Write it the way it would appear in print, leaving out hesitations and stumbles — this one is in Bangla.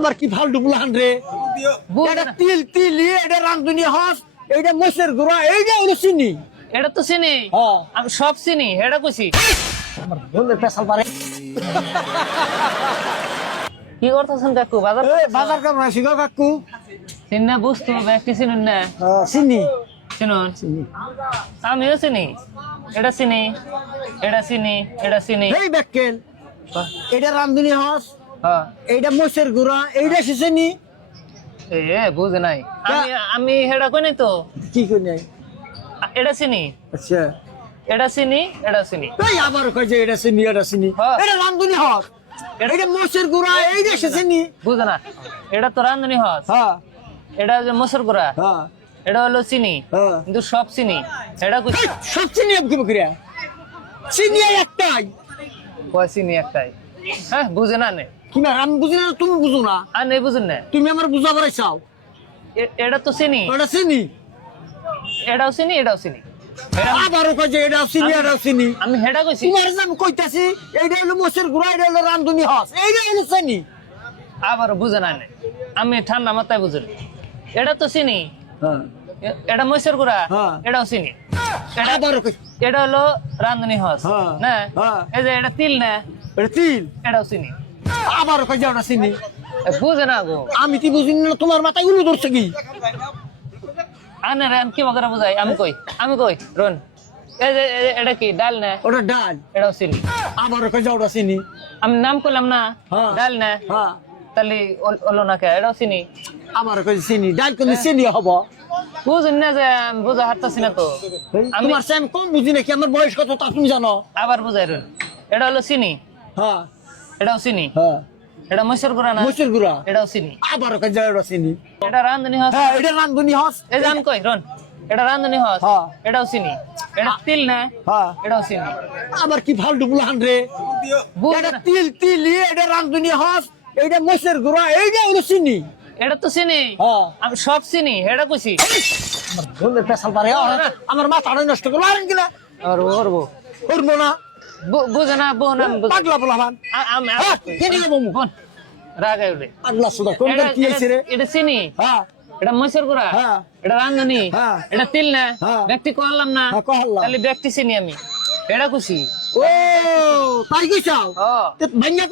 আবার কি ফালতু বুলান রে এটা তিল তিল এটা রামধুনি হস এইটা মসের গুড়া এইটা হলো চিনি এটা তো চিনি হ্যাঁ আমি সব চিনি এটা কইছি আমার বলে পেছাল পারে কি করতেছেন কাকু বাজার বাজার কেমন আছি গো কাকু চিনি না বুঝতে হবে একটি চিনুন না চিনি চিনুন আমিও চিনি এটা চিনি এটা চিনি এটা চিনি এই ব্যাকেল এটা রামধুনি হস হ্যাঁ এইটা মসের গুড়া এইটা সে চিনি এ বুঝে নাই আমি হেডা কই নাই তো কি কই নাই এটা চিনি আচ্ছা এটা চিনি এটা চিনি এই আবার কই যে এটা চিনি হ্যাঁ। এটা রামধুনি হস এটা মসের গুড়া এইটা সে চিনি বুঝে না এটা তো রান্ধনি হস হ্যাঁ এটা যে মসুর গুড়া হ্যাঁ এটা হলো চিনি হ্যাঁ কিন্তু সব চিনি এটা কইছি সব চিনি কি বকরিয়া চিনি একটাই কয় চিনি একটাই হ্যাঁ বুঝে না নে কি না আমি বুঝি না তুমি বুঝো না আর নেই বুঝেন না তুমি আমার বুঝাবার চাও এটা তো চিনি এটা চিনি এটাও চিনি এটাও চিনি আবারও কই যে এটাও চিনি এটাও চিনি আমি হেডা কইছি তোমার যে আমি কইতাছি এইটা হলো মসের গুড়া এটা হলো রামধুনি হস এইটা হলো চিনি আবার বুঝে না নে আমি ঠান্ডা মাথায় বুঝেন এটা তো চিনি হ্যাঁ এটা মসুর গুড়া হ্যাঁ। এটাও চিনি এটা আবারও কই এটা হলো রান্ধনি হস হ্যাঁ, না হ্যাঁ। এই যে এটা তিল না এটা তিল এটাও চিনি আবারও কই যে ওটা চিনি বুঝে না গো আমি কি বুঝি না তোমার মাথায় উলু ধরছে কি আনে রে আমি কি বকরা বুঝাই আমি কই রন এটা কি ডাল না ওটা ডাল এটাও চিনি আবারও কই যে ওটা চিনি আমি নাম করলাম না হ্যাঁ। ডাল না হ্যাঁ তাহলে হলো না কে এটাও চিনি আবারও কই যে চিনি ডাল কোন চিনি হবো বুঝুন না যে আমি বুঝা হারতাছি না তো আমি তোমার সে আমি কম বুঝি নাকি আমার বয়স কত তা তুমি জানো আবার বুঝাই রন এটা হলো চিনি হ্যাঁ এটাও চিনি হ্যাঁ এটা মসুর গুড়া না মসুর গুড়া এটাও চিনি আবারও কই যে ওটা চিনি এটা রান্ধনি হস হ্যাঁ এটা রামধুনি হস এই যে আমি কই রন এটা রান্ধনি হস হ্যাঁ। এটাও চিনি এটা তিল না হ্যাঁ এটাও চিনি আবার কি ফালতু বুলান রে বুঝ এটা না। তিল তিল এটা রামধুনি হস এইটা মসের গুড়া এইটা হলো চিনি এটা তো চিনি হ্যাঁ আমি সব চিনি এটা কইছি আমার বলে পেছাল পারে আমার মাথাটা নষ্ট করলো আর কিনা করবো না বুঝে না বোন আমি বুঝ- পাগলা বলামান আমি কেন বমু বোন রাগাই উঠে পাগলা সুদা কোন কি হয়েছে রে এটা চিনি হ্যাঁ এটা মসুর গুড়া হ্যাঁ। এটা রান্ধনি হ্যাঁ। এটা তিল না হ্যাঁ। ব্যক্তি করলাম না হ্যাঁ, কহলাম। তাহলে ব্যক্তি চিনি আমি এটা খুশি ও তাই কইছাও ও ভাইয়া